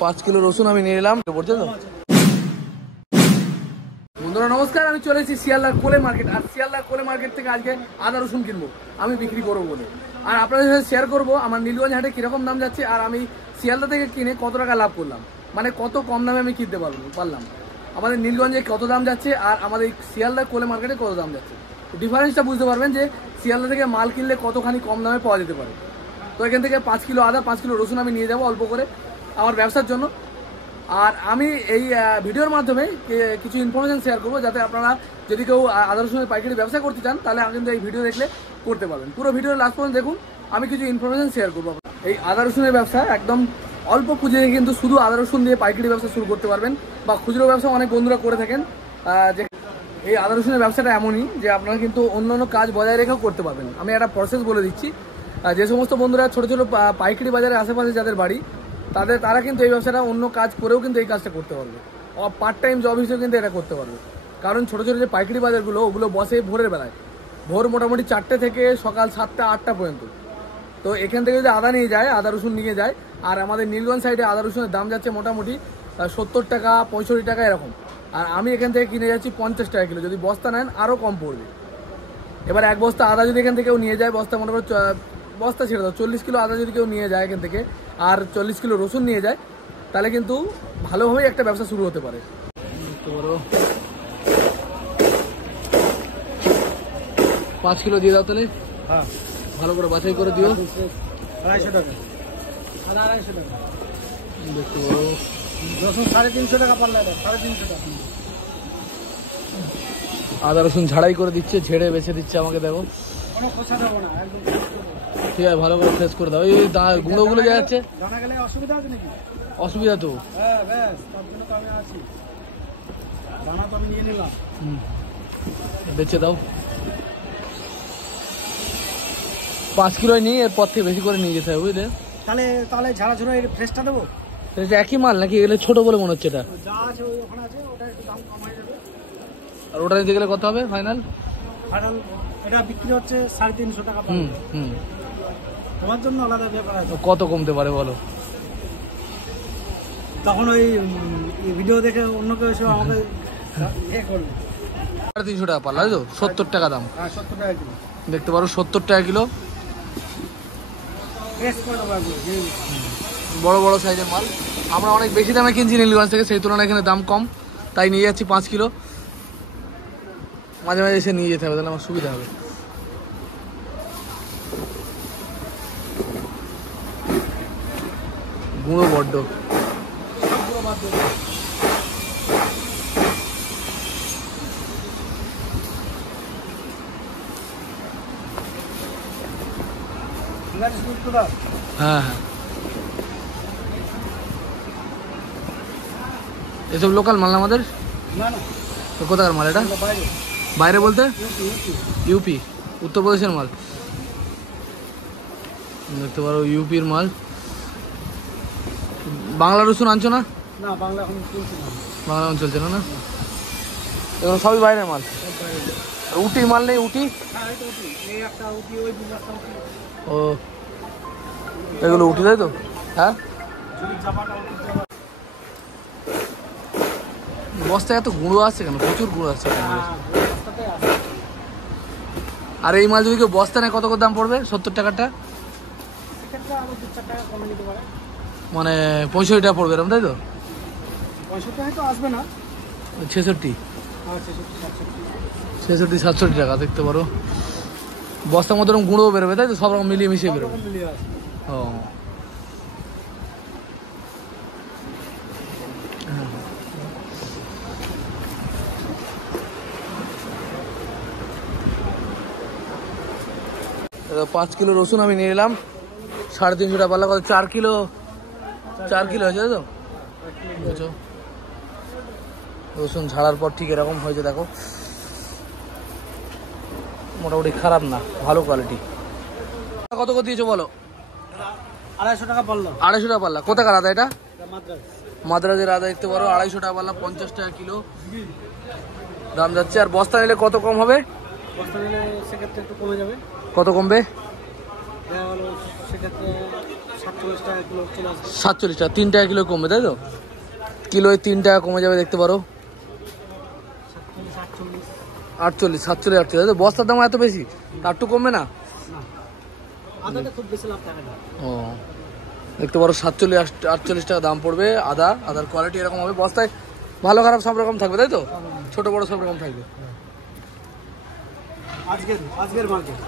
5 kilo রসুন আমি নিয়ে এলাম, বুঝছেন তো বন্ধুরা। নমস্কার, আমি চলে এসেছি শিয়ালদার কোলে মার্কেট। আর শিয়ালদার কোলে মার্কেট থেকে আজকে আদা রসুন কিনবো, আমি বিক্রি করবো বলে। আর আপনাদের সাথে শেয়ার করবো আমার নীলগঞ্জ হাটে কিরকম দাম যাচ্ছে, আর আমি শিয়ালদা থেকে কিনে কত টাকা লাভ করলাম, মানে কত কম দামে আমি কিনতে পারলাম। আমাদের নীলগঞ্জে কত দাম যাচ্ছে আর আমাদের শিয়ালদার কোলে মার্কেটে কত দাম যাচ্ছে, ডিফারেন্সটা বুঝতে পারবেন যে শিয়ালদা থেকে মাল কিনলে কতখানি কম দামে পাওয়া যেতে পারে। তো এখান থেকে 5 কিলো আদা 5 কিলো রসুন আমি নিয়ে যাবো অল্প করে আমার ব্যবসার জন্য। আর আমি এই ভিডিওর মাধ্যমে কিছু ইনফরমেশন শেয়ার করবো, যাতে আপনারা যদি কেউ আদা রসুনের পাইকারি ব্যবসা করতে চান তাহলে কিন্তু এই ভিডিও দেখলে করতে পারবেন। পুরো ভিডিওর লাস্ট পর্যন্ত দেখুন, আমি কিছু ইনফরমেশন শেয়ার করবো। এই আদা রসুনের ব্যবসা একদম অল্প পুঁজি দিয়ে কিন্তু শুধু আদা রসুন দিয়ে পাইকারি ব্যবসা শুরু করতে পারবেন, বা খুচরো ব্যবসা অনেক বন্ধুরা করে থাকেন। যে এই আদা রসুনের ব্যবসাটা এমনই যে আপনারা কিন্তু অন্যান্য কাজ বজায় রেখেও করতে পারবেন। আমি একটা প্রসেস বলে দিচ্ছি। যে সমস্ত বন্ধুরা ছোটো ছোটো পাইকারি বাজারের আশেপাশে যাদের বাড়ি, তারা কিন্তু এই ব্যবসাটা অন্য কাজ করেও কিন্তু এই কাজটা করতে পারবে, পার্ট টাইম জব হিসেবে কিন্তু এটা করতে পারবে। কারণ ছোটো ছোটো যে পাইকারি বাজারগুলো ওগুলো বসে ভোরের বেলায়, ভোর মোটামুটি 4টে থেকে সকাল 7টা 8টা পর্যন্ত। তো এখান থেকে যদি আদা নিয়ে যায়, আদা রসুন নিয়ে যায়, আর আমাদের নীলগঞ্জ সাইডে আদা রসুনের দাম যাচ্ছে মোটামুটি 70 টাকা 65 টাকা এরকম। আর আমি এখান থেকে কিনে যাচ্ছি 50 টাকা কিলো, যদি বস্তা নেন আরও কম পড়বে। এবার এক বস্তা আদা যদি এখান থেকে কেউ নিয়ে যায়, বস্তা মনে করো বস্তা ছেড়ে দাও 40 কিলো আদা যদি কেউ নিয়ে যায় এখান থেকে, আর 40 কিলো রসুন নিয়ে যায়, তাহলে কিন্তু ভালোভাবেই একটা ব্যবসা শুরু হতে পারে। 5 কিলো দিয়ে দাও তাহলে, হ্যাঁ ভালো করে বাছাই করে দিও। 250 টাকা, 250 টাকা দেখতে পারো। রসুন 350 টাকা পাল্লা, 350 টাকা। আদা রসুন ঝাড়াই করে দিচ্ছে, ঝেড়ে বেছে দিচ্ছে আমাকে, দেখো কোনো খোসা দেবো না, একদম ঠিক আছে, ভালো করে ফ্রেশ করে দাও। এই গুঁড়োগুলো যা যাচ্ছে, জানা গেলে অসুবিধা আছে নাকি? অসুবিধা তো, হ্যাঁ ব্যাস, তার জন্য তো আমি আছি। দানা তো আমি নিয়ে নিলাম, বেছে দাও। 5 কিলোই নিয়ে এরপর থেকে বেশি করে নিয়ে যেতে হবে, বুঝলে? তাহলে ঝাড়া ঝুড়ো ফ্রেশটা দেবো। একই মাল নাকি এগুলো ছোট বলে মনে হচ্ছে? এটা যা আছে ওখানে আছে, ওটা একটু দাম কম হয়ে যাবে। আর ওটা নিতে গেলে কত হবে ফাইনাল? এটা বিক্রি হচ্ছে 350 টাকা। তোমার জন্য আলাদা ব্যাপার আছে। কত কমতে পারে বলো? তখন ওই ভিডিও দেখে অন্য কেউ এসে আমাকে করবে। 350 টাকা পাল্লা, তো 70 টাকা দাম। হ্যাঁ 70 টাকা কিলো দেখতে পারো, 70 টাকা কিলো। বড় বড় সাইজের মাল। আমরা অনেক বেশি দামে কিনছি নীলগঞ্জ থেকে, সেই তুলনায় এখানে দাম কম, তাই নিয়ে যাচ্ছি 5 কিলো। মাঝে মাঝে এসে নিয়ে যেতে হবে, তাহলে আমার সুবিধা হবে। গুঁড়ো বড্ড, হ্যাঁ হ্যাঁ, এসব লোকাল মাল না আমাদের। তো কোথাকার মাল এটা? বাইরে বলতে ইউপি, উত্তরপ্রদেশের মাল। দেখতে পারো ইউপির মাল। বাংলা রসুন আনছো না? বাংলা এখন চলছে না, এখন সবই বাইরের মাল। উটির মাল নেই? উটি, ও এগুলো উঠে যায় তো। হ্যাঁ, বস্তায় এত গুঁড়ো আসছে কেন? প্রচুর গুঁড়ো আসছে। আর এই মাল যদি কেউ বস্তা নেয় কত করে দাম পড়বে? 70 টাকাটা মানে 65 টাকা পড়বে এরকম, তাই তো? 66 67 টাকা। দেখতে পারো বস্তার মতো গুঁড়ো বেরোবে, তাই তো? সব রকম মিলিয়ে মিশিয়ে বেরোবে। ও হ্যাঁ, 5 কিলো রসুন আমি নিয়ে এলাম, 350 টাকা পাল্লা। কত? 4 কিলো হয়েছে, তাই তো? বুঝছো, রসুন ঝাড়ার পর ঠিক এরকম হয়েছে, দেখো মোটামুটি খারাপ না, ভালো কোয়ালিটি। কত করে দিয়েছো বলো? 250 টাকা পাল্লা। 250 টাকা পাল্লা। কোথাকার আদা এটা? মাদ্রাজের আদা। দেখতে পারো 250 টাকা পাল্লা, 50 টাকা কিলো দাম যাচ্ছে। আর বস্তা নিলে কত কম হবে? বস্তা নিলে সেক্ষেত্রে একটু কমে যাবে। কত কমবে? সেক্ষেত্রে 47 টাকা কিলো চলে আসবে। 47 টাকা, 3 টাকা কিলো কমবে তাই তো? কিলোয় 3 টাকা কমে যাবে দেখতে পারো। 48 47 তাই তো? বস্তার দাম এত বেশি, তার একটু কমবে না? আদাটা খুব বেশি লাভ থাকে না। ও দেখতে পারো 47-48 টাকা দাম পড়বে আদা। আদার কোয়ালিটি এরকম হবে, বস্তায় ভালো খারাপ সব রকম থাকবে তাই তো? ছোট বড় সব রকম থাকবে। আজকের মার্কেট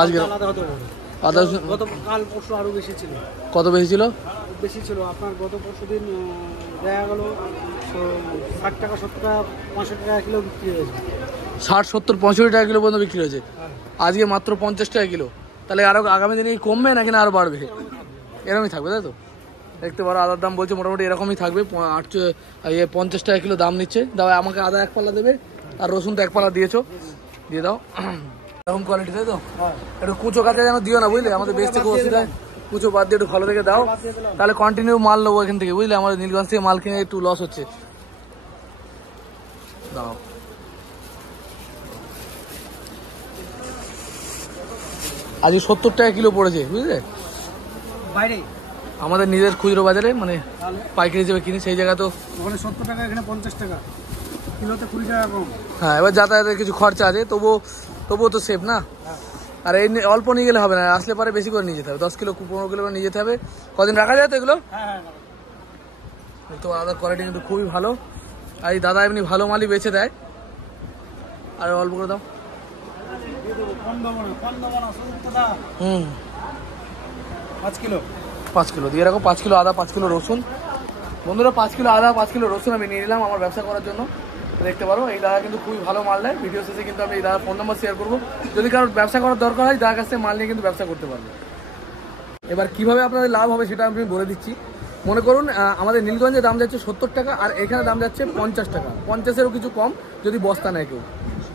আজকে আলাদা হতে পারে। আদা গতকাল পরশু আরো বেশি ছিল। কত বেশি ছিল? বেশি ছিল আপনার গত পরশু দিন দেখা গেল 60 টাকা 70 টাকা 65 টাকা কিলো বিক্রি হয়েছে। 60, 70, 65 টাকা কিলো পর্যন্ত বিক্রি হয়েছে। আজকে মাত্র 50 টাকা কিলো। তাহলে আরো আগামী দিনে কমবে নাকি না আরো বাড়বে? এরকমই থাকবে তাই তো? দেখতে পারো আদার দাম বলছে মোটামুটি এরকমই থাকবে। 50 টাকা কিলো দাম নিচ্ছে। দাও আমাকে আদা 1 পাল্লা দেবে, আর রসুন তো 1 পাল্লা দিয়েছো, দিয়ে দাও। এরকম কোয়ালিটি তাই তো? একটু কুচো কাছে যেন দিও না বুঝলে, আমাদের বেচতে খুব অসুবিধা। কুচো বাদ দিয়ে একটু ভালো থেকে দাও, তাহলে কন্টিনিউ মাল নেবো এখান থেকে বুঝলে। আমাদের নীলগঞ্জ থেকে মাল কিনে একটু লস হচ্ছে। দাও আজকে 70 টাকা কিলো পড়েছে বুঝলে বাইরে আমাদের নিজের খুচরো বাজারে, মানে পাইকারি হিসেবে কিনি সেই জায়গা তো। ওখানে 70 টাকা, এখানে 50 টাকা, কিলোতে 20 টাকা কম। হ্যাঁ, এবার যাতায়াতের কিছু খরচা আছে, তবুও তো সেফ না। আর এই অল্প নিয়ে গেলে হবে না, আসলে পরে বেশি করে নিয়ে যেতে হবে। 10 কিলো 15 কিলো নিয়ে যেতে হবে। কদিন রাখা যায় তো এগুলো? হ্যাঁ তো আদার কোয়ালিটি কিন্তু খুবই ভালো। আর এই দাদা এমনি ভালো মালই বেচে দেয়। আর অল্প করে দাও। হুম 5 কিলো 5 কিলো দিয়ে রাখো। 5 কিলো আদা, 5 কিলো রসুন। বন্ধুরা 5 কিলো আদা, 5 কিলো রসুন আমি নিয়ে নিলাম আমার ব্যবসা করার জন্য। দেখতে পারো এই দাদা কিন্তু খুবই ভালো মাল দেয়। ভিডিও শেষে কিন্তু আমি এই দাদার ফোন নাম্বার শেয়ার করবো। যদি কারোর ব্যবসা করার দরকার হয়, দাদার কাছ থেকে মাল নিয়ে কিন্তু ব্যবসা করতে পারবে। এবার কিভাবে আপনাদের লাভ হবে সেটা আমি বলে দিচ্ছি। মনে করুন আমাদের নীলগঞ্জে দাম যাচ্ছে 70 টাকা, আর এখানে দাম যাচ্ছে 50 টাকা, 50-এরও কিছু কম যদি বস্তা নেয় কেউ।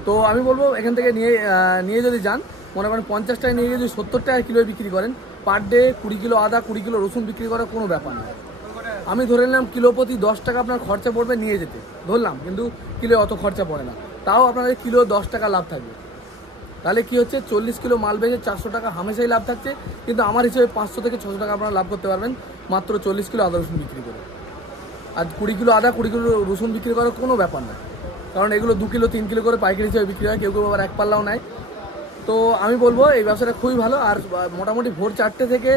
তো আমি বলবো এখান থেকে নিয়ে যদি যান, মনে করেন 50 টাকা নিয়ে যদি 70 টাকা কিলো বিক্রি করেন, পার ডে 20 কিলো আদা 20 কিলো রসুন বিক্রি করার কোনো ব্যাপার না। আমি ধরে নিলাম কিলো প্রতি 10 টাকা আপনার খরচা পড়বে নিয়ে যেতে, ধরলাম, কিন্তু কিলো অত খরচা পড়ে না, তাও আপনাদের কিলো 10 টাকা লাভ থাকবে। তাহলে কি হচ্ছে, 40 কিলো মাল বেচে 400 টাকা হামেশাই লাভ থাকছে। কিন্তু আমার হিসেবে 500 থেকে 600 টাকা আপনারা লাভ করতে পারবেন মাত্র 40 কিলো আদা রসুন বিক্রি করে। আর 20 কিলো আদা 20 কিলো রসুন বিক্রি করার কোনো ব্যাপার না, কারণ এগুলো 2 কিলো 3 কিলো করে পাইকারি হিসেবে বিক্রি হয়, কেউ কেউ আবার 1 পাল্লাও নেয়। তো আমি বলবো এই ব্যবসাটা খুবই ভালো। আর মোটামুটি ভোর 4টে থেকে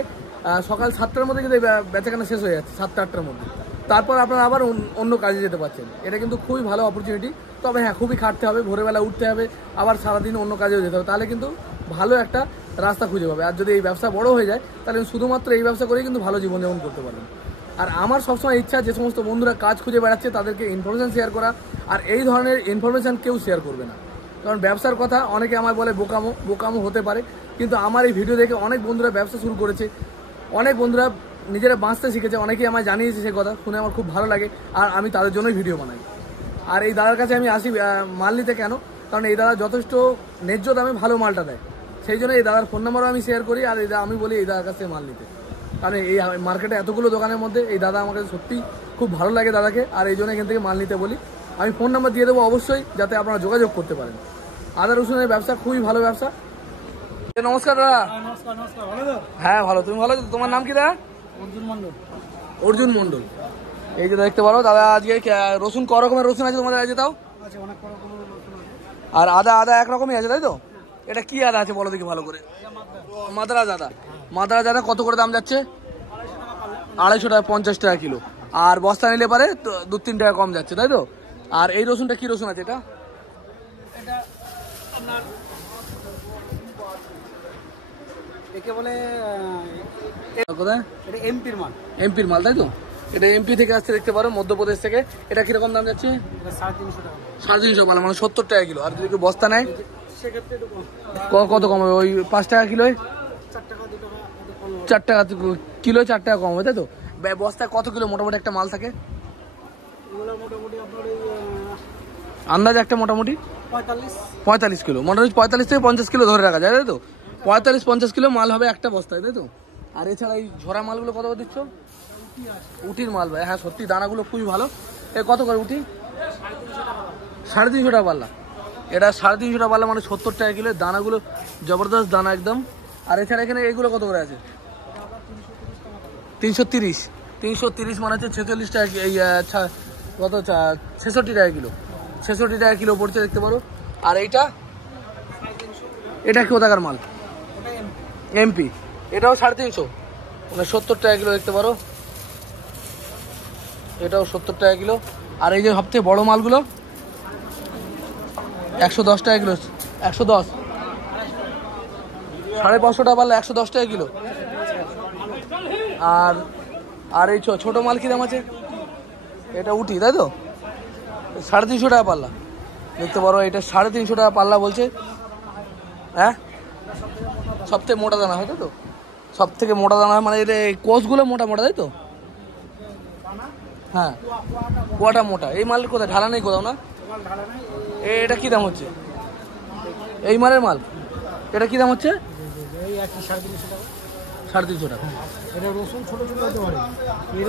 সকাল 7টার মধ্যে কিন্তু বেচাকেনা শেষ হয়ে যাচ্ছে, 7টা-8টার মধ্যে। তারপর আপনারা আবার অন্য কাজে যেতে পারছেন। এটা কিন্তু খুবই ভালো অপরচুনিটি। তবে হ্যাঁ, খুবই খাটতে হবে, ভোরবেলা উঠতে হবে, আবার সারাদিন অন্য কাজেও যেতে হবে, তাহলে কিন্তু ভালো একটা রাস্তা খুঁজে পাবে। আর যদি এই ব্যবসা বড় হয়ে যায়, তাহলে শুধুমাত্র এই ব্যবসা করেই কিন্তু ভালো জীবনযাপন করতে পারবেন। আর আমার সবসময় ইচ্ছা, যে সমস্ত বন্ধুরা কাজ খুঁজে বেড়াচ্ছে তাদেরকে ইনফরমেশান শেয়ার করা। আর এই ধরনের ইনফরমেশান কেউ শেয়ার করবে না, কারণ ব্যবসার কথা অনেকে আমার বলে বোকামো হতে পারে, কিন্তু আমার এই ভিডিও দেখে অনেক বন্ধুরা ব্যবসা শুরু করেছে, অনেক বন্ধুরা নিজেরা বাঁচতে শিখেছে, অনেকেই আমায় জানিয়েছে, সে কথা শুনে আমার খুব ভালো লাগে। আর আমি তাদের জন্যই ভিডিও বানাই। আর এই দাদার কাছে আমি আসি মাল নিতে কেন, কারণ এই দাদা যথেষ্ট ন্যায্য দামে ভালো মালটা দেয়, সেই জন্য এই দাদার ফোন নাম্বারও আমি শেয়ার করি। আর আমি বলি এই দাদার কাছে মাল নিতে, কারণ এই মার্কেটে এতগুলো দোকানের মধ্যে এই দাদা আমাকে সত্যি খুব ভালো লাগে দাদাকে, আর এই জন্য এখান থেকে মাল নিতে বলি। আমি ফোন নাম্বার দিয়ে দেবো অবশ্যই, যাতে আপনারা যোগাযোগ করতে পারেন। আদা রসুনের ব্যবসা খুবই ভালো ব্যবসা। নমস্কার দাদা। নমস্কার ভালো তো? হ্যাঁ ভালো, তুমি ভালো? তোমার নাম কি দাদা? অর্জুন মন্ডল। অর্জুন মন্ডল। এই যে দেখতে পারো দাদা, আজকে রসুন ক রকমের রসুন আছে তোমাদের কাছে? তাও আছে অনেক রকম রসুন আছে। আর আদা একরকমই আছে তাই তো? এটা কি আদা আছে বলো দেখি ভালো করে। মাদ্রাজ আদা। মাদ্রাজ আদা কত করে দাম যাচ্ছে? 250 টাকা, 50 টাকা কিলো। আর বস্তা নিলে পারে 2-3 টাকা কম যাচ্ছে তাই তো? আর এই রসুনটা কি রসুন আছে? এটা একে বলে কোথায়? এটা এমপির মাল। এমপির মাল তাই তো? এটা এমপি থেকে আসছে দেখতে পারো, মধ্যপ্রদেশ থেকে। এটা কিরকম দাম যাচ্ছে? এটা 350 টাকা। 350 পালা, মানে 70 টাকা কিলো। আর যদি কেউ বস্তা নেয় সেক্ষেত্রে একটু কম। কত কম হবে? ওই 5 টাকা কিলোয়, 4 টাকা 2 টাকা একটু কম হবে। 4 টাকা কিলো, 4 টাকা কম হবে তাই তো? বস্তায় কত কিলো মোটামুটি একটা মাল থাকে? এগুলো মোটামুটি আপনার এই আন্দাজ একটা মোটামুটি 45 কিলো, মোটামুটি 45 থেকে 50 কিলো ধরে রাখা যায় তাই তো? 45-50 কিলো মাল হবে একটা বস্তায় তাই তো? আর এছাড়া এই ঝরা মালগুলো কত করে দিচ্ছ? উটির মাল ভাই, হ্যাঁ সত্যি দানাগুলো খুবই ভালো। কত করে উটি? 350 টাকা পাল্লা। এটা 350 টাকা পাল্লা, মানে 70 টাকা কিলো। দানাগুলো জবরদস্ত দানা একদম। আর এছাড়া এখানে এইগুলো কত করে আছে? 330 330 মানে হচ্ছে 46 টাকা, এই কত 66 টাকা কিলো, 66 টাকা কিলো পড়ছে দেখতে পারো। আর এইটা, এটা কোথাকার মাল? এমপি, এটাও 350 মানে 70 টাকা কিলো দেখতে পারো, এটাও 70 টাকা কিলো। আর এই যে সবথেকে বড় মালগুলো 110 টাকা কিলো, 110 550 টাকা পারলে 110 টাকা কিলো। আর আর এই ছোট মাল কি দাম আছে? এটা উঠি তাই তো, 350 টাকা পাল্লা দেখতে পারো, এটা 350 টাকা পাল্লা বলছে। হ্যাঁ, সব থেকে মোটা দানা হয় তাই তো, সব থেকে মোটা দানা হয়, মানে এটা কোষগুলো মোটা মোটা তাই তো। হ্যাঁ, কুয়াটা মোটা। এই মাল কোথায় ঢালা নেই কোথাও না? এটা কি দাম হচ্ছে এই মালের মাল? এটা কি দাম হচ্ছে? 350 টাকা। রসুন ছোট ছোট হতে পারে,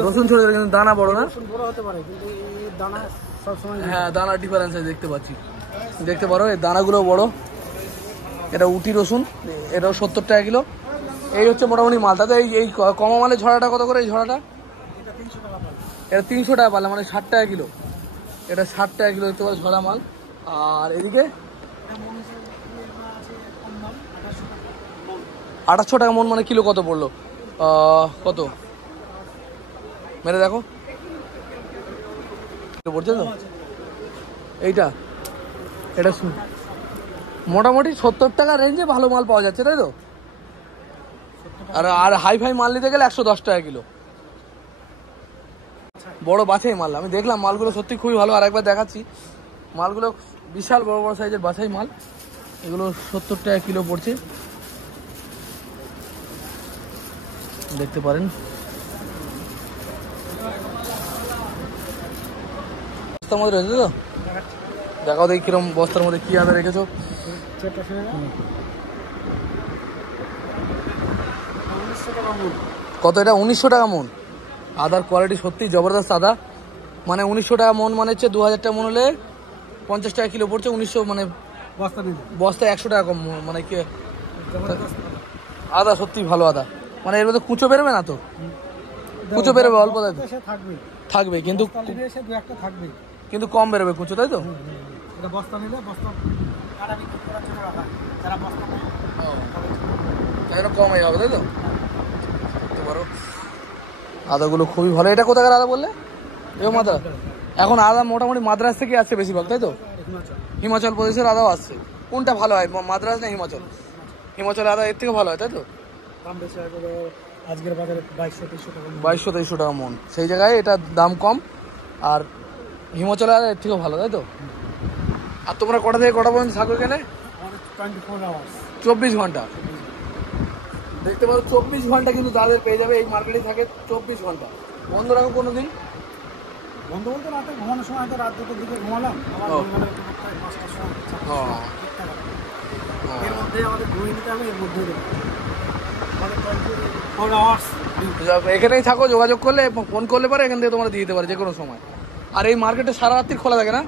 রসুন ছোট কিন্তু দানা বড় না? রসুন বড় হতে পারে, কিন্তু এই দানা সবসময়। হ্যাঁ, দানা ডিফারেন্স আছে দেখতে পাচ্ছি, দেখতে পারো এই দানাগুলো বড়। এটা উটি রসুন, এটাও 70 টাকা কিলো। এই হচ্ছে মোটামুটি মাল। তাতে এই কমা মালের ঝড়াটা কত করে? এই ঝড়াটা এটা 300 টাকা পারলাম, মানে 60 টাকা কিলো। এটা 60 টাকা কিলো দেখতে পারো ঝড়া মাল। আর এদিকে 2800 টাকা মন, মানে কিলো কত পড়লো? কত মেরে দেখো পড়ছে তো এইটা। এটা মোটামুটি 70 টাকা রেঞ্জে ভালো মাল পাওয়া যাচ্ছে তাই তো। আর হাই ফাই মাল নিতে গেলে 110 টাকা কিলো। বড় বাছাই মাল, আমি দেখলাম মালগুলো সত্যি খুবই ভালো। আর একবার দেখাচ্ছি মালগুলো, বিশাল বড় বড় সাইজের বাছাই মাল, এগুলো 70 টাকা কিলো পড়ছে, দেখতে পারেন। বস্তার মধ্যে রয়েছে তো, দেখাও দেখি কিরম বস্তার মধ্যে কি আদা রেখেছো। কত এটা? 1900 টাকা মন। আদার কোয়ালিটি সত্যি জবরদস্ত আদা, মানে 1900 টাকা মন মানে হচ্ছে 2000 টাকা মন হলে 50 টাকা কিলো পড়ছে। 1900 মানে বস্তা 100 টাকা কম, মানে কি আদা সত্যি ভালো আদা। মানে এর মধ্যে কুচো বেরোবে না তো? কুচো বেরোবে অল্প থাকবে, কিন্তু কিন্তু কম বেরোবে কুচো তাই তো। কম হয়ে যাবে তাই তো। আদাগুলো খুবই ভালো। এটা কোথাকার আদা বললে? মাদ্রাস। এখন আদা মোটামুটি মাদ্রাস থেকে আসছে বেশিরভাগ তাই তো। হিমাচল প্রদেশের আদাও আসছে। কোনটা ভালো হয়, মাদ্রাস না হিমাচল? হিমাচল আদা এর থেকে ভালো হয় তাই তো। আজকের বাজারে 2200-2300 টাকা মন, সেই জায়গায় এটা দাম কম। আর হিমাচল আদা এর থেকেও ভালো তাই তো। আর তোমরা কটা থেকে কটা পর্যন্ত থাকো এখানে? 24 ঘন্টা দেখতে পারো। 24 ঘন্টা কিন্তু তাদের পেয়ে যাবে, এই মার্কেটে থাকে 24 ঘন্টা। বন্ধ রাখো কোনো দিন? বন্ধ বলতে রাতে ঘুমানোর সময়, তো রাত 2টোর দিকে ঘুমালাম, এর মধ্যে আমাদের ঘুমিয়ে নিতে হবে। এর মধ্যে এখানেই থাকো, যোগাযোগ করলে ফোন করলে পারে, এখান থেকে তোমরা দিয়ে দিতে পারে যে কোনো সময়। আর এই মার্কেটে সারা রাত্রি খোলা থাকে না,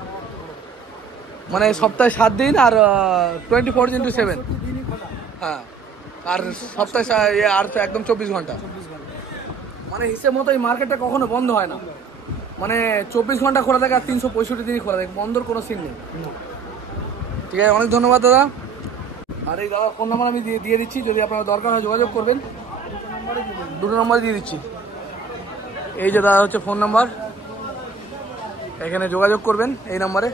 মানে সপ্তাহে 7 দিন আর 24x7। হ্যাঁ, আর সপ্তাহে আর একদম 24 ঘন্টা, মানে হিসেব মতো এই মার্কেটটা কখনো বন্ধ হয় না। মানে 24 ঘন্টা খোলা থাকে আর 365 দিনই খোলা থাকে, বন্ধর কোনো সিন নেই। ঠিক আছে, অনেক ধন্যবাদ দাদা। আর এই দাদা ফোন নাম্বার আমি দিয়ে দিচ্ছি, যদি আপনার দরকার হয় যোগাযোগ করবেন। 2 নম্বরে দিয়ে দিচ্ছি। এই যে দাদা হচ্ছে ফোন নাম্বার, এখানে যোগাযোগ করবেন এই নাম্বারে।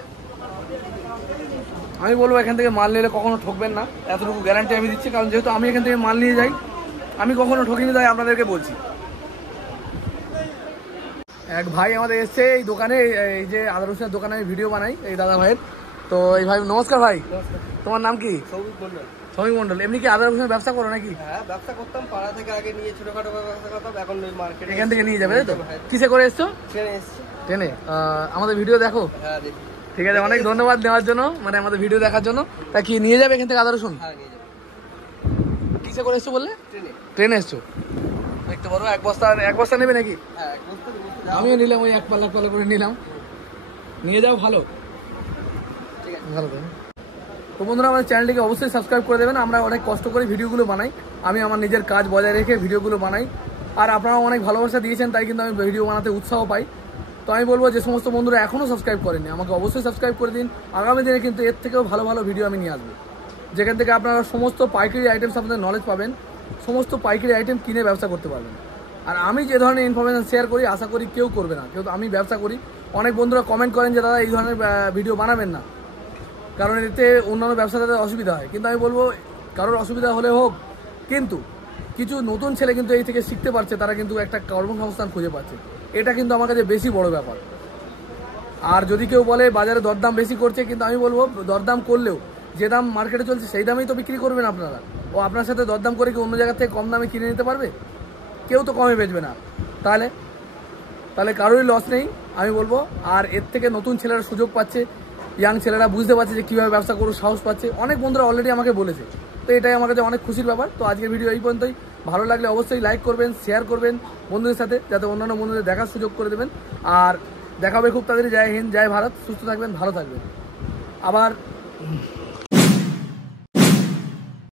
আমি বলবো এখান থেকে মাল নিলে কখনো ঠকবেন না, এতটুকু গ্যারান্টি আমি দিচ্ছি। কারণ যেহেতু আমি এখান থেকে মাল নিয়ে যাই, আমি কখনো ঠকিনি, তাই আপনাদেরকে বলছি। এক ভাই আমাদের এসছে এই দোকানে, এই যে আদা রসুনের দোকানে আমি ভিডিও বানাই, এই দাদা ভাইয়ের। তো এই ভাই নমস্কার ভাই, তোমার নাম কি? সৌমিক মন্ডল। এমনি কি আদা রসুনের ব্যবসা করো নাকি? হ্যাঁ, ব্যবসা করতাম পাড়া থেকে, আগে নিয়ে ছোটখাটো ব্যবসা করতাম, এখন মার্কেট এখান থেকে নিয়ে যাবে তাই তো। কিসে করে এসছো? ট্রেনে এসছি। ট্রেনে? আমাদের ভিডিও দেখো? হ্যাঁ, দেখি। ঠিক আছে, অনেক ধন্যবাদ নেওয়ার জন্য, মানে আমাদের ভিডিও দেখার জন্য। তা কি নিয়ে যাবে এখান থেকে আদা রসুন? হ্যাঁ, নিয়ে যাবো। কিসে করে এসছো বললে? ট্রেনে। ট্রেনে এসছো, দেখতে পারো। এক বস্তা নেবে নাকি? হ্যাঁ, আমিও নিলাম, ওই এক পাল্লা করে নিলাম। নিয়ে যাও, ভালো ঠিক আছে, ভালো থাকবেন। তো বন্ধুরা, আমাদের চ্যানেলটিকে অবশ্যই সাবস্ক্রাইব করে দেবেন। আমরা অনেক কষ্ট করে ভিডিওগুলো বানাই, আমি আমার নিজের কাজ বজায় রেখে ভিডিওগুলো বানাই। আর আপনারা অনেক ভালোবাসা দিয়েছেন, তাই কিন্তু আমি ভিডিও বানাতে উৎসাহ পাই। তো আমি বলবো যে সমস্ত বন্ধুরা এখনও সাবস্ক্রাইব করেননি, আমাকে অবশ্যই সাবস্ক্রাইব করে দিন। আগামী দিনে কিন্তু এর থেকেও ভালো ভালো ভিডিও আমি নিয়ে আসবো, যেখান থেকে আপনারা সমস্ত পাইকারি আইটেমস আপনাদের নলেজ পাবেন, সমস্ত পাইকারি আইটেম কিনে ব্যবসা করতে পারবেন। আর আমি যে ধরনের ইনফরমেশন শেয়ার করি আশা করি কেউ করবে না, কেউ। আমি ব্যবসা করি, অনেক বন্ধুরা কমেন্ট করেন যে দাদা এই ধরনের ভিডিও বানাবেন না, কারণ এতে অন্যান্য ব্যবসাদারদের অসুবিধা হয়। কিন্তু আমি বলবো কারোর অসুবিধা হলে হোক, কিন্তু কিছু নতুন ছেলে কিন্তু এই থেকে শিখতে পারছে, তারা কিন্তু একটা কর্মসংস্থান খুঁজে পাচ্ছে, এটা কিন্তু আমার কাছে বেশি বড় ব্যাপার। আর যদি কেউ বলে বাজারে দরদাম বেশি করছে, কিন্তু আমি বলবো দরদাম করলেও যে দাম মার্কেটে চলছে সেই দামেই তো বিক্রি করবেন আপনারা। ও আপনার সাথে দরদাম করে কি অন্য জায়গা থেকে কম দামে কিনে নিতে পারবে? কেউ তো কমে বেচবে না, তাহলে কারোরই লস নেই আমি বলবো। আর এর থেকে নতুন ছেলেরা সুযোগ পাচ্ছে, ইয়াং ছেলেরা বুঝতে পারছে যে কীভাবে ব্যবসা করবো, সাহস পাচ্ছে। অনেক বন্ধুরা অলরেডি আমাকে বলেছে, তো এটাই আমার কাছে অনেক খুশির ব্যাপার। তো আজকের ভিডিও এই পর্যন্তই। ভালো লাগলে অবশ্যই লাইক করবেন, শেয়ার করবেন বন্ধুদের সাথে, যাতে অন্যান্য বন্ধুদের দেখার সুযোগ করে দেবেন। আর দেখা হবে খুব তাড়াতাড়ি। জয় হিন্দ, জয় ভারত, সুস্থ থাকবেন, ভালো থাকবেন। আবার